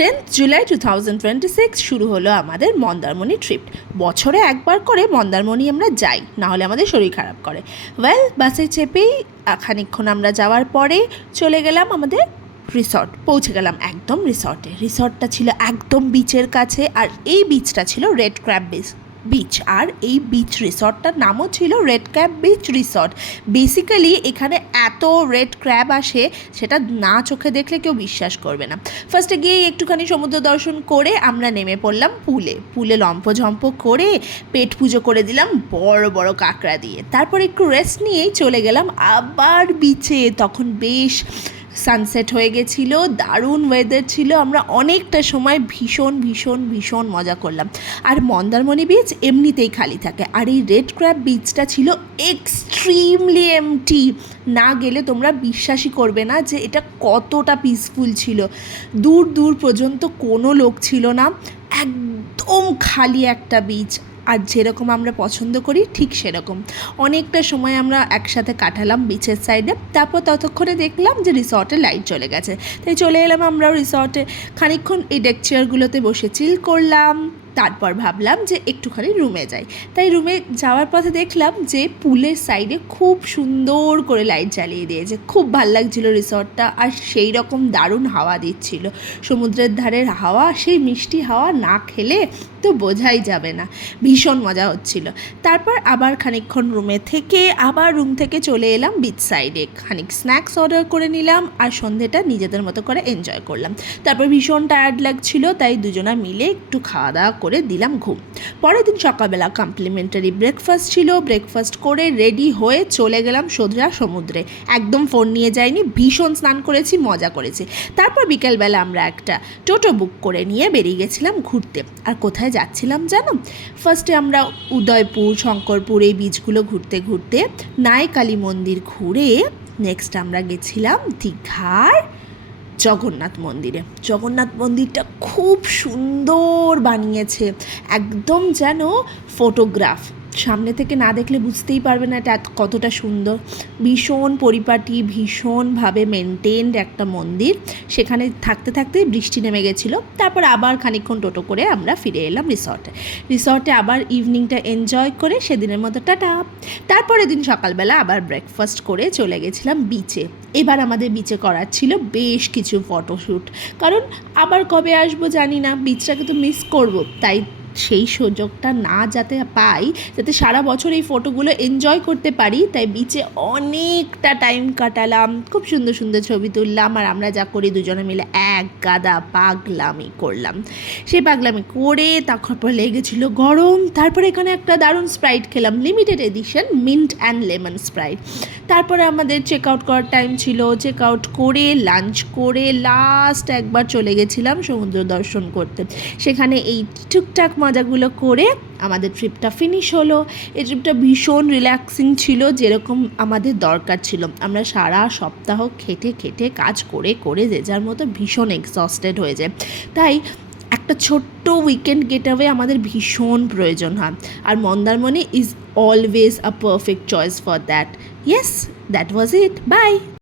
10th July 2026 শুরু হলো আমাদের মন্দারমণি ট্রিপ। বছরে একবার করে মন্দারমণি আমরা যাই, না হলে আমাদের শরীর খারাপ করে। বাসে চেপেই খানিকক্ষণ আমরা যাওয়ার পরে চলে গেলাম আমাদের রিসর্ট। পৌঁছে গেলাম একদম রিসর্টে। রিসর্টটা ছিল একদম বিচের কাছে, আর এই বিচটা ছিল রেড ক্র্যাব বিচ। আর এই বিচ রিসর্টটার নামও ছিল red crab beach resort. Basically এখানে এত রেড ক্র্যাব আসে, সেটা না চোখে দেখলে কেউ বিশ্বাস করবে না। ফার্স্টে গিয়ে একটুখানি সমুদ্র দর্শন করে আমরা নেমে পড়লাম পুলে লম্পঝম্প করে পেট পুজো করে দিলাম বড় বড় কাঁকড়া দিয়ে। তারপর একটু রেস্ট নিয়েই চলে গেলাম আবার বিচে। তখন বেশ সানসেট হয়ে গেছিলো, দারুণ ওয়েদার ছিল। আমরা অনেকটা সময় ভীষণ ভীষণ ভীষণ মজা করলাম। আর মন্দারমণি বিচ এমনিতেই খালি থাকে, আর এই রেড ক্র্যাব বিচটা ছিল এক্সট্রিমলি এমটি। না গেলে তোমরা বিশ্বাসই করবে না যে এটা কতটা পিসফুল ছিল। দূর দূর পর্যন্ত কোনো লোক ছিল না, একদম খালি একটা বিচ। আর যেরকম আমরা পছন্দ করি ঠিক সেরকম। অনেকটা সময় আমরা একসাথে কাটালাম বিচের সাইডে। তারপর ততক্ষণে দেখলাম যে রিসর্টে লাইট চলে গেছে, তাই চলে এলাম আমরাও রিসর্টে। খানিকক্ষণ এই ডেক চেয়ারগুলোতে বসে চিল করলাম। তারপর ভাবলাম যে একটুখানি রুমে যাই। তাই রুমে যাওয়ার পথে দেখলাম যে পুলের সাইডে খুব সুন্দর করে লাইট জ্বালিয়ে দিয়েছে। খুব ভাল লাগছিল রিসর্টটা, আর সেই রকম দারুণ হাওয়া দিচ্ছিল। সমুদ্রের ধারের হাওয়া, সেই মিষ্টি হাওয়া না খেলে তো বোঝাই যাবে না। ভীষণ মজা হচ্ছিল। তারপর আবার খানিকক্ষণ রুমে থেকে আবার রুম থেকে চলে এলাম বিচ সাইডে। খানিক স্ন্যাক্স অর্ডার করে নিলাম, আর সন্ধেটা নিজেদের মতো করে এনজয় করলাম। তারপর ভীষণ টায়ার্ড লাগছিল, তাই দুজনা মিলে একটু খাওয়া দাওয়া করে দিলাম ঘুম। পরের দিন সকালবেলা কমপ্লিমেন্টারি ব্রেকফাস্ট ছিল। ব্রেকফাস্ট করে রেডি হয়ে চলে গেলাম সোজা সমুদ্রে। একদম ফোন নিয়ে যাইনি, ভীষণ স্নান করেছি, মজা করেছি। তারপর বিকেলবেলা আমরা একটা টোটো বুক করে নিয়ে বেরিয়ে গেছিলাম ঘুরতে। আর কোথায় যাচ্ছিলাম জানো? ফার্স্টে আমরা উদয়পুর, শঙ্করপুর এই বিচগুলো ঘুরতে ঘুরতে নাইকালী মন্দির ঘুরে নেক্সট আমরা গেছিলাম দীঘার জগন্নাথ মন্দিরে। জগন্নাথ মন্দিরটা খুব সুন্দর বানিয়েছে, একদম যেন ফটোগ্রাফ। সামনে থেকে না দেখলে বুঝতেই পারবে না এটা কতটা সুন্দর। ভীষণ পরিপাটি, ভীষণভাবে মেনটেনড একটা মন্দির। সেখানে থাকতে থাকতে বৃষ্টি নেমে গেছিলো। তারপর আবার খানিকক্ষণ টোটো করে আমরা ফিরে এলাম রিসর্টে আবার ইভিনিংটা এনজয় করে সেদিনের মতো টাটা। তারপরের দিন সকালবেলা আবার ব্রেকফাস্ট করে চলে গেছিলাম বিচে। এবার আমাদের বিচে করার ছিল বেশ কিছু ফটোশ্যুট, কারণ আবার কবে আসবো জানি না, বিচটাকে তো মিস করবো। তাই সেই সুযোগটা না যাতে পাই, যাতে সারা বছর এই ফটোগুলো এনজয় করতে পারি, তাই বিচে অনেকটা টাইম কাটালাম। খুব সুন্দর সুন্দর ছবি তুললাম। আর আমরা যা করি দুজনে মিলে এক গাদা পাগলামি করলাম। সেই পাগলামি করে তারপর লেগেছিল গরম। তারপরে এখানে একটা দারুণ স্প্রাইট খেলাম, limited edition mint and lemon Sprite. তারপরে আমাদের চেক আউট করার টাইম ছিল। চেক আউট করে লাঞ্চ করে লাস্ট একবার চলে গেছিলাম সমুদ্র দর্শন করতে। সেখানে এই টুকটাক মজাগুলো করে আমাদের ট্রিপটা ফিনিশ হলো। এই ট্রিপটা ভীষণ রিল্যাক্সিং ছিল, যেরকম আমাদের দরকার ছিল। আমরা সারা সপ্তাহ খেটে খেটে কাজ করে করে যে যার মতো ভীষণ এক্সস্টেড হয়ে যায়। তাই একটা ছোট্ট উইকেন্ড গেটওয়ে আমাদের ভীষণ প্রয়োজন হয়। আর Mandarmani is always a perfect choice for that. Yes, that was it. By.